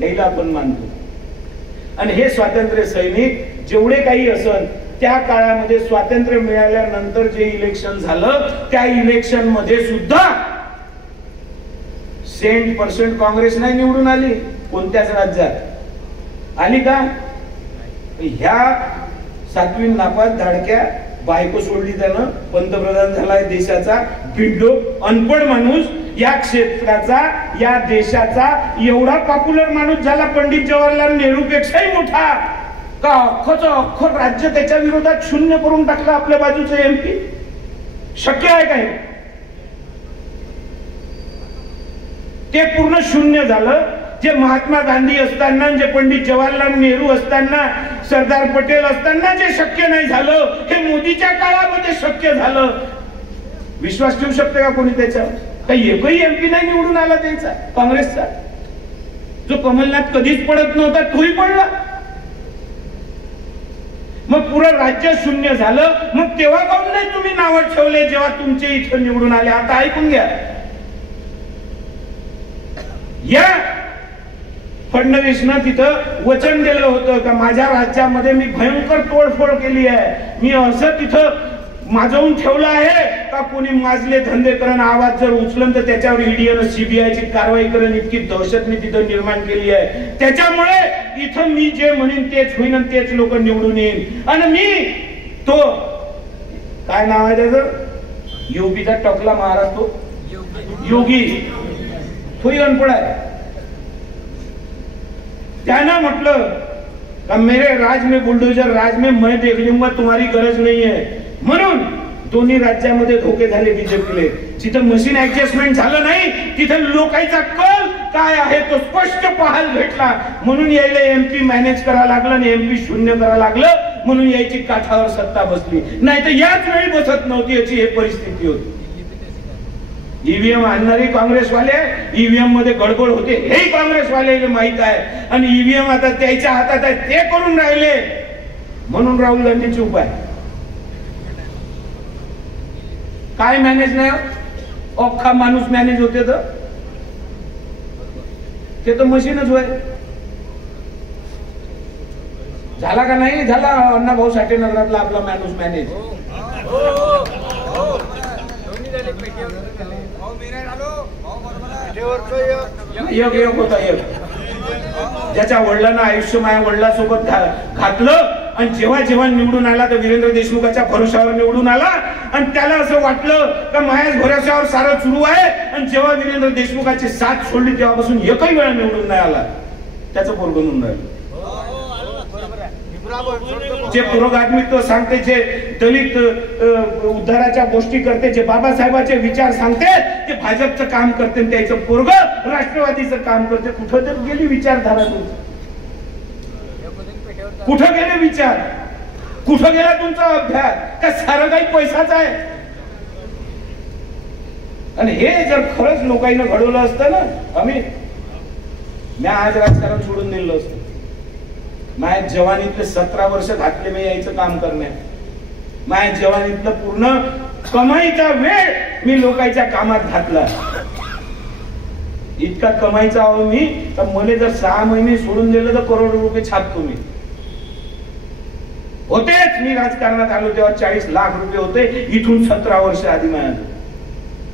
त्याला आपण मानतो. आणि हे स्वातंत्र्य सैनिक जेवढे काही असन, त्या काळामध्ये स्वातंत्र्य मिळाल्यानंतर जे इलेक्शन झालं, त्या इलेक्शन मध्ये सुद्धा 100% काँग्रेस नाही निवडून आली. कोणत्याच राज्यात आली का? ह्या 7वी नापास धाडक्या बायको सोडली, त्यानं पंतप्रधान झालाय देशाचा. बिंडो अनपढ माणूस या क्षेत्राचा, या देशाचा एवढा पॉप्युलर माणूस झाला, पंडित जवाहरलाल नेहरू पेक्षाही मोठा, का अख्खं राज्य त्याच्या विरोधात शून्य करून टाकलं आपल्या बाजूचं MP. शक्य आहे काय? ते पूर्ण शून्य झालं. जे महात्मा गांधी असताना, जे पंडित जवाहरलाल नेहरू असताना, सरदार पटेल असताना जे शक्य नाही झालं, हे मोदीच्या काळामध्ये शक्य झालं. विश्वास ठेवू शकते का कोणी त्याच्यावर? काही एकही MP नाही निवडून आला त्याचा काँग्रेसचा. जो कमलनाथ कधीच पडत नव्हता, तोही पडला. मग पुरं राज्य शून्य झालं. मग तेव्हा काऊन नाही तुम्ही नावं ठेवले जेव्हा तुमचे इथं निवडून आले? आता ऐकून घ्या. या फडणवीसनं तिथं वचन दिलं होतं का माझ्या राज्यामध्ये मी भयंकर तोडफोड केली आहे, मी असं तिथं माजवून ठेवलं आहे का कोणी माजले धंदे करण, आवाज जर उचलन तर त्याच्यावर ईडीनं CBIची कारवाई करण, इतकी दहशत मी तिथं निर्माण केली आहे. त्याच्यामुळे इथं मी जे म्हणेन तेच होईन आणि तेच लोक निवडून येईन. आणि मी तो काय नाव आहे त्याचं, योगीचा टकला महाराज, तो योगी, तोही अनपढ आहे. त्यानं म्हटलं का मेरे राज में बुलडोजर राज में मैं देख लूंगा, तुम्हारी गरज नहीं है. म्हणून दोन्ही राज्यामध्ये धोके झाले बीजेपीले. जिथं मशीन ऍडजस्टमेंट झालं नाही, तिथं लोकांचा कल काय आहे तो स्पष्ट पाहायला भेटला. म्हणून यायला MP मॅनेज करायला लागलं आणि MP शून्य करायला लागलं. म्हणून यायची काठावर सत्ता बसली. नाही तर याच वेळी बसत नव्हती, याची हे परिस्थिती होती. ईव्हीएम आणणारे काँग्रेसवाले, ईव्हीएम मध्ये गडबड होते हे काँग्रेसवाल्याला माहित आहे. आणि ईव्हीएम आता त्याच्या हातात आहे, ते करून राहिले. म्हणून राहुल गांधीचे उपाय काय मॅनेज नाही, अख्खा माणूस मॅनेज होते तर ते तर मशीनच होय. झाला का नाही झाला अण्णाभाऊ साठे नगरातला आपला माणूस मॅनेज? एक होता एक, ज्याच्या वडिलांना आयुष्य माझ्या वडिलांसोबत घातलं आणि जेव्हा जेव्हा निवडून आला तर वीरेंद्र देशमुखाच्या भरोशावर निवडून आला. आणि त्याला असं वाटलं का माझ्याच भरोशावर सारं सुरू आहे. आणि जेव्हा वीरेंद्र देशमुखाची साथ सोडली तेव्हापासून एकही वेळा निवडून नाही आला. त्याचं पोरगं म्हणून राहिलं. जे पुरोगामित्व सांगते, जे दलित उद्धाराच्या गोष्टी करते, जे बाबासाहेबांचे विचार सांगते, ते भाजपचं काम करते. त्याचं पोरगं राष्ट्रवादीचं काम करते. कुठं तर गेली विचारधारा तुमची? कुठं गेले विचार? कुठं गेला तुमचा अभ्यास? का सारं काही पैसाच आहे? आणि हे जर खरंच लोकांना घडवलं असतं ना, मी आज राजकारण सोडून दिलं असतं. माझ्या जवानीतले 17 वर्ष घातले मी यायचं काम करण्यात. माझ्या जवानीतलं पूर्ण कमाईचा वेळ मी लोकांच्या कामात घातला. इतका कमाईचा आहो मी, तर मला जर 6 महिने सोडून दिलं तर करोड रुपये छापतो मी. होतेच मी राजकारणात आलो तेव्हा 40 लाख रुपये होते. इथून 17 वर्ष आधी माझ्या.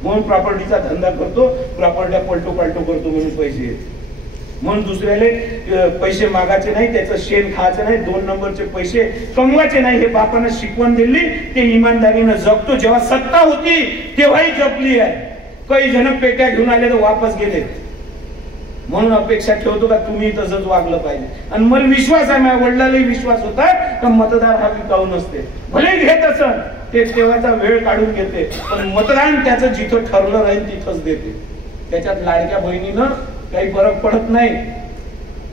म्हणून प्रॉपर्टीचा धंदा करतो, प्रॉपर्ट्या पलटो करतो म्हणून पैसे. म्हणून दुसऱ्याले पैसे मागायचे नाही, त्याचं शेण खायचं नाही, 2 नंबरचे पैसे कमवायचे नाही. हे बापानं शिकवण दिली, ते इमानदारीनं जगतो. जेव्हा सत्ता होती तेव्हाही जपली आहे. काही जण पेट्या घेऊन आले तर वापस गेले. म्हणून अपेक्षा ठेवतो का तुम्ही तसंच वागलं पाहिजे. आणि मला विश्वास आहे, माझ्या वडिलांनाही विश्वास होता का मतदार हा विकाऊ नसते. भले घेत असं ते तेव्हाचा वेळ काढून घेते, पण मतदान त्याचं जिथं ठरलं राहील तिथंच देते. त्याच्यात लाडक्या बहिणीनं काही फरक पडत नाही.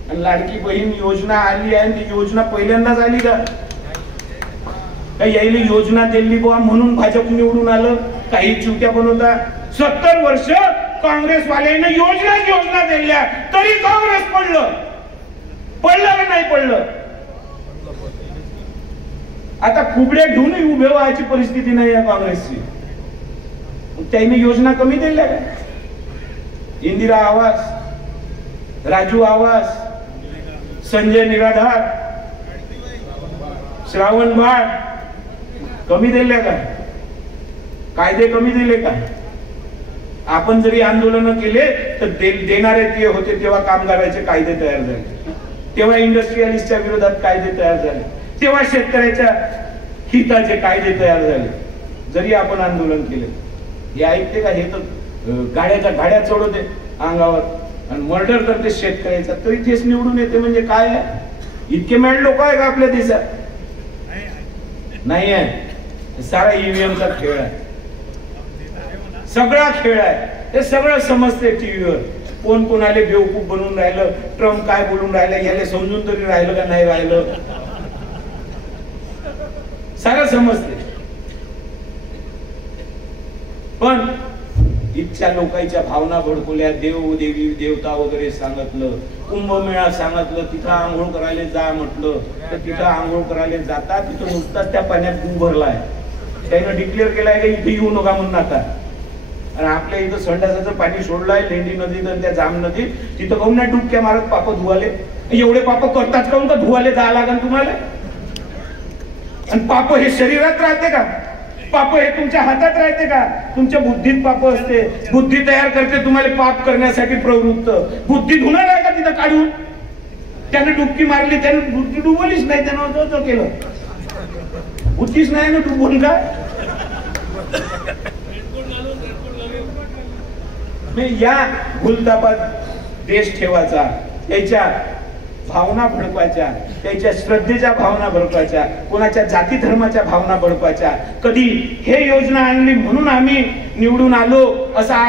आणि लाडकी बहीण योजना आली आहे, ती योजना पहिल्यांदाच आली का? काही यायला योजना दिली बुवा म्हणून भाजप निवडून आलं? काही चिवट्या बनवता. 70 वर्ष काँग्रेसवाल्यांनी योजना दिल्या तरी काँग्रेस पडलं का नाही पडलं? आता कुबड्या घेऊनही उभे व्हायची परिस्थिती नाही आहे काँग्रेसची. त्यांनी योजना कमी दिल्या का? इंदिरा आवास, राजू आवास, संजय निराधार, श्रावण बाळ कमी दिल्या का? कायदे कमी दिले का? आपण जरी आंदोलन केले तर देणारे ते होते तेव्हा कामगाराचे कायदे तयार झाले, तेव्हा इंडस्ट्रियलिस्टच्या विरोधात कायदे तयार झाले, तेव्हा शेतकऱ्याच्या हिताचे कायदे तयार झाले. जरी आपण आंदोलन केले, हे ऐकते का? हे तर गाड्या चढवते अंगावर आणि मर्डर करते शेतकऱ्याचा, तरी तेच निवडून येते. म्हणजे काय आहे? इतके मॅड लोक आहे का आपल्या देशात? नाही आहे. सारा ईव्हीएमचा खेळ आहे, सगळा खेळ आहे. हे सगळं समजते टीव्हीवर. कोण कोणाले बेवकूफ बनवून राहिलं, ट्रम्प काय बोलून राहिलं, याला समजून तरी राहिलं का नाही राहिलं, सारं समजते. पण इतक्या लोकांच्या भावना भडकवल्या. देव देवी देवता वगैरे सांगितलं, कुंभमेळा सांगितलं, तिथं आंघोळ करायला जा म्हटलं तर तिथं आंघोळ करायला जाता, तिथं नुसताच त्या पाण्यात कुंभ भरलाय. त्यानं डिक्लेअर केलाय का इथे येऊ नका म्हणून आता. आणि आपल्या इथं संडासाचं पाणी सोडलंय लेंडी नदीत आणि त्या जाम नदीत, तिथं काऊन नाही डुबक्या मारत पाप धुवाले? एवढे पाप करतात काऊन का धुवाले जा लागेल तुम्हाला? आणि पाप हे शरीरात राहते का? पाप हे तुमच्या हातात राहते का? तुमच्या बुद्धीत पाप असते. बुद्धी तयार करते तुम्हाला पाप करण्यासाठी प्रवृत्त. बुद्धी धुणार आहे का तिथं काढून? त्याने डुबकी मारली, त्याने बुद्धी डुबवलीच नाही, त्यानं जो केलं. बुद्धीच नाही ना डुबवून का? या भूलतापात देश ठेवायचा, त्याच्या भावना भडकवायच्या, त्याच्या श्रद्धेच्या भावना भडकवायच्या, कोणाच्या जाती धर्माच्या भावना भडकवायच्या. कधी हे योजना आणली म्हणून आम्ही निवडून आलो असा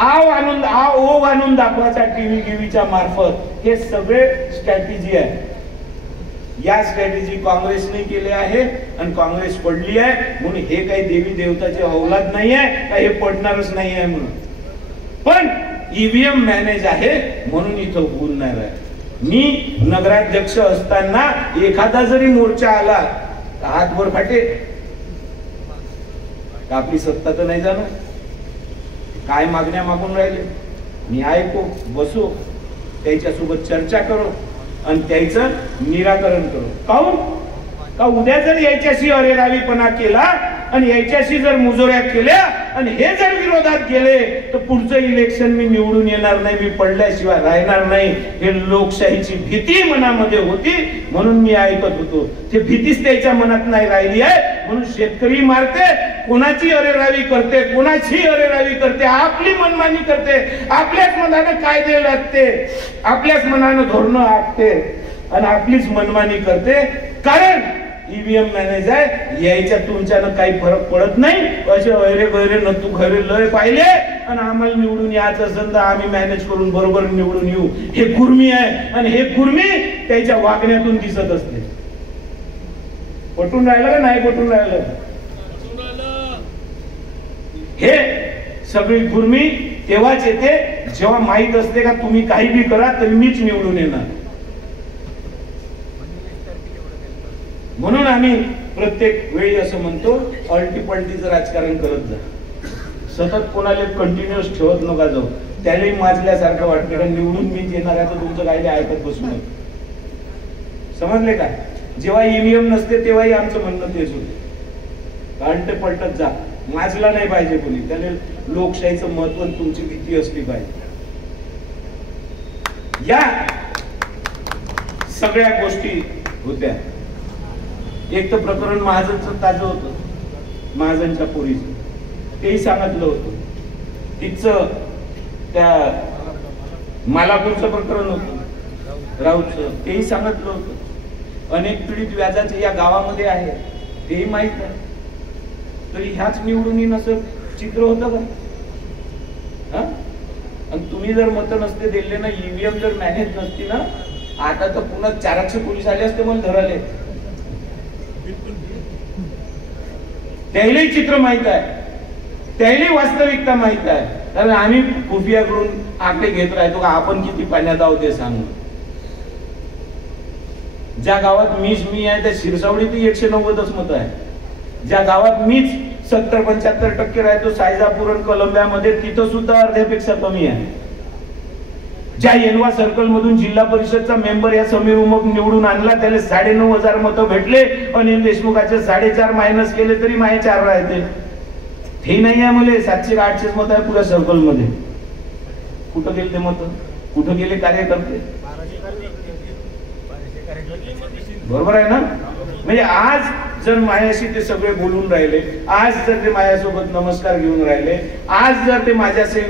ओव आणून दाखवायचा टीव्हीच्या मार्फत. हे सगळे स्ट्रॅटेजी आहे. या स्ट्रॅटेजी काँग्रेसने केले आहे आणि काँग्रेस पडली आहे. म्हणून हे काही देवी देवताचे औलाद नाही आहे का? हे पडणारच नाही आहे म्हणून. पण ईव्हीएम मॅनेज आहे म्हणून इथं होऊन नाही राहिलं. मी नगराध्यक्ष असताना एखादा जरी मोर्चा आला तर हात वर फाटे. आपली सत्ता तर नाही जाणार. काय मागण्या मागून राहिले मी ऐकू, बसू, त्याच्यासोबत चर्चा करू आणि त्याचं निराकरण करू. काहून का उद्या जर याच्याशी अरेरावीपणा केला आणि याच्याशी जर मुजोऱ्या केल्या आणि हे जर विरोधात गेले तर पुढचं इलेक्शन मी निवडून येणार नाही, मी पडल्याशिवाय राहणार नाही. हे लोकशाहीची भीती मनामध्ये होती म्हणून मी ऐकत होतो. ते भीतीच त्याच्या मनात नाही राहिली आहे म्हणून शेतकरी मारते, कोणाची अरेरावी करते, कोणाची अरेरावी करते, आपली मनमानी करते, आपल्याच मनाने कायदे लागते, आपल्याच मनाने धोरणं आखते आणि आपलीच मनमानी करते. कारण ईव्हीएम मॅनेज आहे. यायच्या तुमच्यानं काही फरक पडत नाही. असे वैरे गैरे नतू घरे लय पाहिले आणि आम्हाला निवडून यायचं असेल तर आम्ही मॅनेज करून बरोबर निवडून येऊ. हे गुर्मी आहे आणि हे गुर्मी त्याच्या वागण्यातून दिसत असते. पटून राहिलं का नाही पटून राहिलं? हे सगळी गुर्मी तेव्हाच येते जेव्हा माहित असते का तुम्ही काही बी करा तरी मीच निवडून येणार. म्हणून आम्ही प्रत्येक वेळी असं म्हणतो, अल्टीपल्टीचं राजकारण करत जा. सतत कोणाला कंटिन्युअस ठेवत नका जाऊ. त्यालाही माजल्यासारखं वाटतं का निवडून मीच येणार आहे तर तुमचं काही ऐकत बसू नये. समजले का? जेव्हा ईव्हीएम नसते तेव्हाही आमचं म्हणणं तेच होते, अल्ट पलटत जा. माजला नाही पाहिजे कोणी. त्याला लोकशाहीचं महत्व तुमची भीती असली पाहिजे. या सगळ्या गोष्टी होत्या. एक तर प्रकरण महाजनचं ताजं होतं, महाजनच्या पोरीचं, तेही सांगितलं होतं. तिचं त्या मालापूरचं प्रकरण होतं, राऊतचं, तेही सांगितलं होतं. अनेक पीडित व्याजाचे या गावामध्ये आहे तेही माहित आहे. तरी ह्याच निवडून असं चित्र होतं का? आणि तुम्ही जर मत नसते दिले ना, ईव्हीएम जर मॅनेज नसती ना आता तर पुन्हा 400 पोलीस आले असते मला धराले. त्यालाही चित्र माहित आहे, त्यालाही वास्तविकता माहित आहे. कारण आम्ही खुफिया करून आकडे घेत राहतो का आपण किती पाण्यात आहोत ते सांगू. ज्या गावात मी आहे त्या शिरसावडीत 190च मत आहे. ज्या गावात मीच 70-75% राहतो सायजापूर आणि कोलंब्यामध्ये, तिथं सुद्धा अर्ध्यापेक्षा कमी आहे. ज्या येनवा सर्कल मधून जिल्हा परिषदचा मेंबर या समीर उमप निवडून आणला, त्याला 9,500 मतं भेटले. अनिल देशमुखाचे 4.5 मायनस केले तरी माये 4 राहते. हे नाही आहे मला 700-800 मत आहे पुऱ्या सर्कल मध्ये. कुठं गेले ते मत, कुठं गेले कार्यकर्ते? बरोबर आहे ना? म्हणजे आज जर मायाशी ते सगळे बोलून राहिले, आज जर ते माझ्यासोबत नमस्कार घेऊन राहिले, आज जर ते माझ्याशी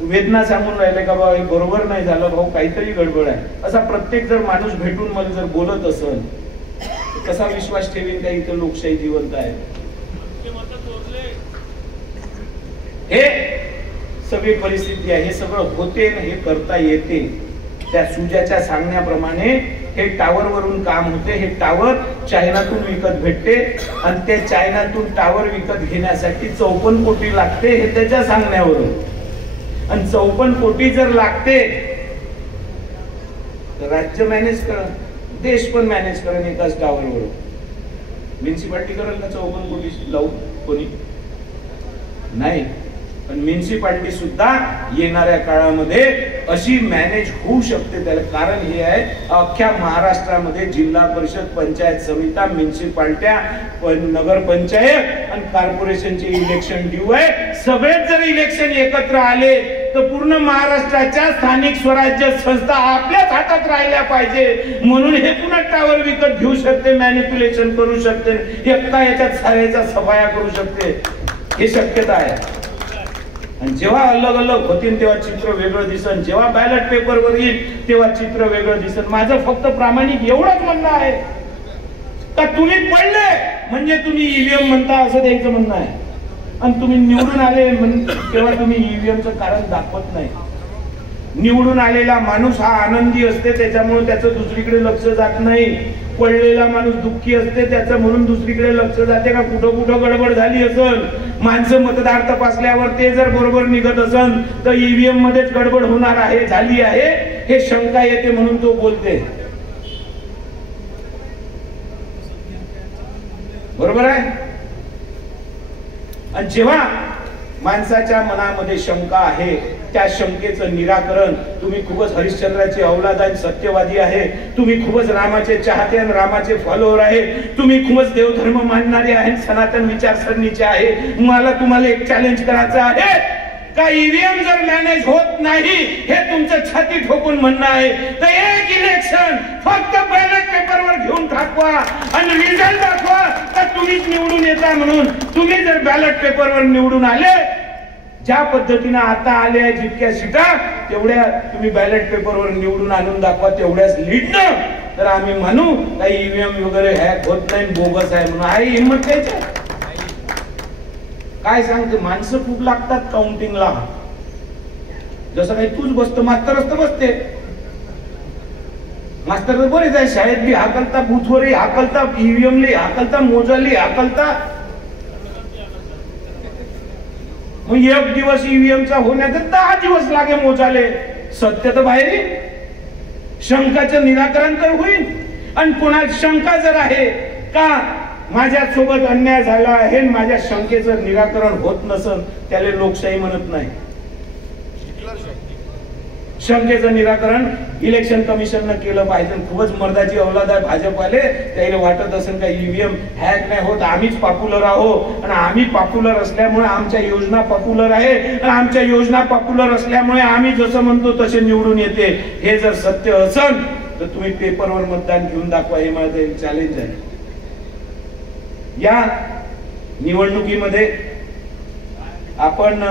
वेदना सांगून राहिले का बाबा हे बरोबर नाही झालं भाऊ, काहीतरी गडबड आहे, असा प्रत्येक जर माणूस भेटून मला जर बोलत असेल, कसा विश्वास ठेवीन का इथं लोकशाही जिवंत आहे? हे सगळी परिस्थिती आहे. हे सगळं होते ना, हे करता येते. त्या सुजाच्या सांगण्याप्रमाणे हे टावर वरून काम होते. हे टावर चायनातून विकत भेटते आणि ते चायनातून टावर विकत घेण्यासाठी 54 कोटी लागते, हे त्याच्या सांगण्यावरून. आणि 54 कोटी जर लागते तर राज्य मॅनेज कर, देश पण मॅनेज करेल एकाच टावरवरून. म्युन्सिपाल्टी करेल का 54 कोटी लावून? कोणी नाही. पण म्युन्सिपाल्टी सुद्धा येणाऱ्या काळामध्ये अशी मॅनेज होऊ शकते. त्याला कारण हे आहे, अख्ख्या महाराष्ट्रामध्ये जिल्हा परिषद, पंचायत समित्या, म्युन्सिपाल्ट्या, नगर पंचायत आणि कॉर्पोरेशनचे इलेक्शन ड्यू आहे. सगळेच जर इलेक्शन एकत्र आले तर पूर्ण महाराष्ट्राच्या स्थानिक स्वराज्य संस्था आपल्याच हातात राहिल्या पाहिजे. म्हणून हे पुन्हा टावर विकत घेऊ शकते, मॅनिप्युलेशन करू शकते, एकटा याच्यात साऱ्याचा सफाया करू शकते. हे शक्यता आहे. आणि जेव्हा अलग अलग होतील तेव्हा चित्र वेगळं दिसन. जेव्हा बॅलेट पेपरवर येईल तेव्हा चित्र वेगळं दिसन. माझं फक्त प्रामाणिक एवढंच म्हणणं आहे का तुम्ही पडले म्हणजे तुम्ही ईव्हीएम म्हणता असं त्यांचं म्हणणं आहे. आणि तुम्ही निवडून आले तेव्हा तुम्ही ईव्हीएमचं कारण दाखवत नाही. निवडून आलेला माणूस हा आनंदी असते, त्याच्यामुळे त्याचं दुसरीकडे लक्ष जात नाही. पडलेला माणूस दुःखी असते, त्याचं म्हणून दुसरीकडे लक्ष जाते का कुठं कुठं गडबड झाली असेल. माणसं मतदार तपासल्यावर ते जर बरोबर निघत असेल तर ईव्हीएम मध्येच गडबड होणार आहे, झाली आहे, हे शंका येते म्हणून तो बोलते. बरोबर आहे. आणि जेव्हा माणसाच्या मनामध्ये शंका आहे, त्या शंकेचं निराकरण, तुम्ही खूपच हरिश्चंद्राची औलाद आणि सत्यवादी आहे, तुम्ही खूपच रामाचे चाहते आणि रामाचे फॉलोअर आहे, तुम्ही खूपच देवधर्म मानणारे आहेत, सनातन विचारसरणीचे आहे. मला तुम्हाला एक चॅलेंज करायचं आहे का ईव्हीएम जर मॅनेज होत नाही हे तुमचं छाती ठोकून म्हणणं आहे तर एक इलेक्शन फक्त बॅलेट पेपरवर घेऊन दाखवा आणि रिझल्ट दाखवा तर तुम्हीच निवडून येता. म्हणून तुम्ही जर बॅलेट पेपरवर निवडून आले, ज्या पद्धतीने आता आले आहे जितक्या सीटा तेवढ्या तुम्ही बॅलेट पेपरवर निवडून आणून दाखवा, तेवढ्याच लीडनं, तर आम्ही म्हणू काही ईव्हीएम वगैरे हॅक होत नाही, बोगस आहे म्हणून. आहे हिंमत द्यायची. काय सांगते, माणसं खूप लागतात काउंटिंगला. जसं काही तूच बसतो, मास्तरच तर बसते. मास्तर तर बरेच आहे, शाळेत बी हाकलता, बूथवरही हाकलता, ईव्हीएमली हाकलता, मोजाली हाकलता. मग एक दिवस ईव्हीएमचा होण्याचा 10 दिवस लागे मोजाले. सत्य तर बाहेर, शंकाचं निराकरण तर होईल. आणि कोणा शंका जर आहे का माझ्यासोबत अन्याय झाला आहे, माझ्या शंकेचं निराकरण होत नसेल, त्याला लोकशाही म्हणत नाही. शंकेचं निराकरण इलेक्शन कमिशननं केलं पाहिजे. खूपच मर्दाची औलाद आहे भाजपवाले, त्याला वाटत असेल का ईव्हीएम हॅक नाही होत, आम्हीच पॉप्युलर आहोत आणि आम्ही पॉप्युलर असल्यामुळे आमच्या योजना पॉप्युलर आहे आणि आमच्या योजना पॉप्युलर असल्यामुळे आम्ही जसं म्हणतो तसे निवडून येते. हे जर सत्य असेल तर तुम्ही पेपरवर मतदान घेऊन दाखवा. हे माझं एक चॅलेंज आहे. या निवडणुकीमध्ये आपण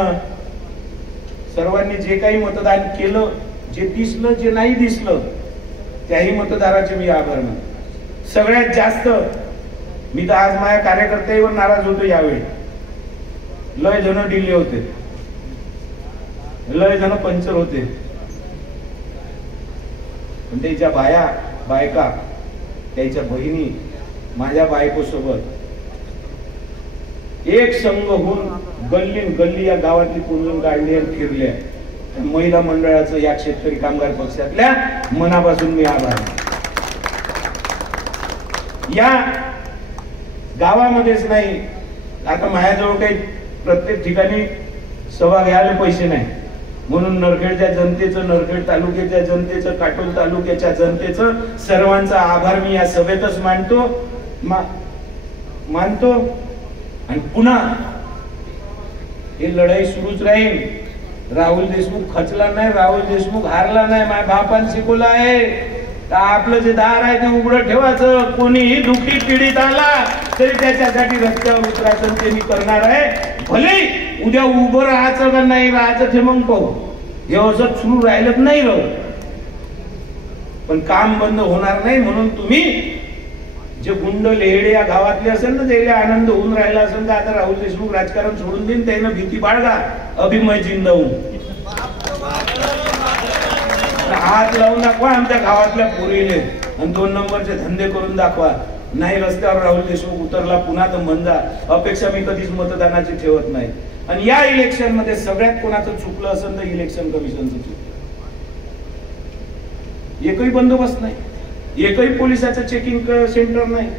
सर्वांनी जे काही मतदान केलं, जे दिसलं, जे नाही दिसलं, त्याही मतदाराचे मी आभार मानतो. सगळ्यात जास्त मी तर आज माझ्या कार्यकर्त्यांवर नाराज होतो. यावेळी लय जण डिले होते, लय जण पंचर होते. पण त्याच्या बायका त्याच्या बहिणी माझ्या बायकोसोबत एक संघ होऊन गल्ली या गावातली कुंजून काढली आणि फिरल्या. महिला मंडळाचं या शेतकरी कामगार पक्षातल्या मनापासून मी आभार. या गावामध्येच नाही, आता माझ्याजवळ काही प्रत्येक ठिकाणी सभा घ्यायला पैसे नाही, म्हणून नरखेडच्या जनतेचं, नरखेड तालुक्याच्या जनतेचं, काटोल तालुक्याच्या जनतेचं सर्वांचा आभार मी या सभेतच मानतो. आणि पुन्हा ही लढाई सुरूच राहील. राहुल देशमुख खचला नाही, राहुल देशमुख हारला नाही. माझ्या बापान शिकवलं आहे, तर आपलं जे दार आहे ते उघडं ठेवायचं. कोणीही दुःखी पीडित आला तरी त्याच्यासाठी रस्त्यावर उतरायचं, ते मी करणार आहे. भले उद्या उभं राहायचं का नाही राहायचं ते मग पाहू. हे असं सुरू राहिलं नाही राहू, पण काम बंद होणार नाही. म्हणून तुम्ही जे गुंड लेहडे या गावातले असेल ना, त्याला आनंद होऊन राहिला असेल का आता राहुल देशमुख राजकारण सोडून देईन, त्यानं भीती बाळगा. अभिमय जिंद होऊन हात लावून दाखवा आमच्या गावातल्या पोरीले, आणि 2 नंबरचे धंदे करून दाखवा. नाही रस्त्यावर राहुल देशमुख उतरला पुन्हा तर मंदा अपेक्षा मी कधीच मतदानाची ठेवत नाही. आणि या इलेक्शन मध्ये सगळ्यात कोणाचं चुकलं असेल तर इलेक्शन कमिशनचं चुकलं. एकही बंदोबस्त नाही, एकही पोलिसाचं चेकिंग सेंटर नाही,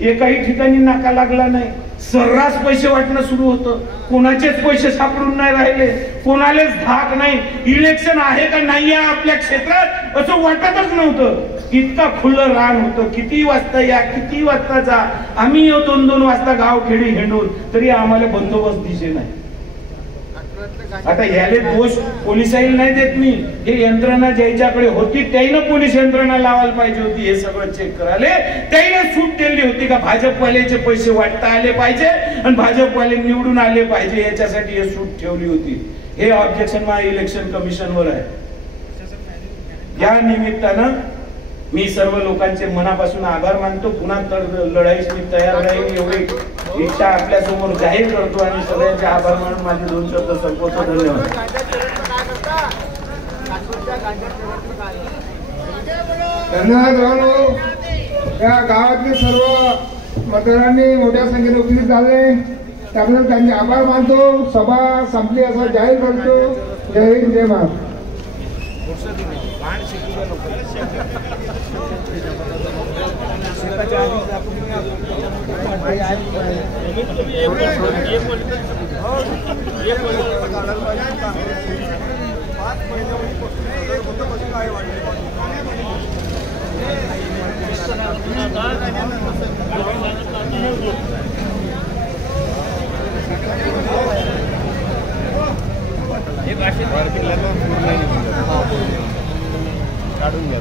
एकाही ठिकाणी नाका लागला नाही. सर्रास पैसे वाटणं सुरू होतं, कोणाचेच पैसे सापडून नाही राहिले, कोणालाच धाक नाही. इलेक्शन आहे का नाही आहे आपल्या क्षेत्रात असं वाटतच नव्हतं. इतका खुलं रान होतं, किती वाजता या किती वाजता जा. आम्ही 2-2 वाजता गाव खेडी हिंडून तरी आम्हाला बंदोबस्त दिसे नाही. आता याले दोष पोलिसांना नाही देत मी, हे यंत्रणा ज्याच्याकडे होती त्याईनं पोलीस यंत्रणा लावायला पाहिजे होती. हे सगळं चेक करायला त्याईनं सूट दिली होती का भाजपवाल्याचे पैसे वाटता आले पाहिजे आणि भाजपवाले निवडून आले पाहिजे, याच्यासाठी हे सूट ठेवली होती. हे ऑब्जेक्शन माझ्या इलेक्शन कमिशनवर आहे. या निमित्तानं मी सर्व लोकांचे मनापासून आभार मानतो. पुन्हा तर लढाईस मी तयार राहील एवढी इच्छा आपल्या समोर जाहीर करतो आणि सगळ्यांचे आभार मानून माझे 2 शब्द संपवतो. धन्यवाद. धन्यवाद राहुल. या गावातले सर्व मतदारांनी मोठ्या संख्येने उपस्थित झाले त्याबद्दल त्यांचे आभार मानतो. सभा संपली असं जाहीर करतो. जय हिंद, जय महाराष्ट्र. काढून घ्या.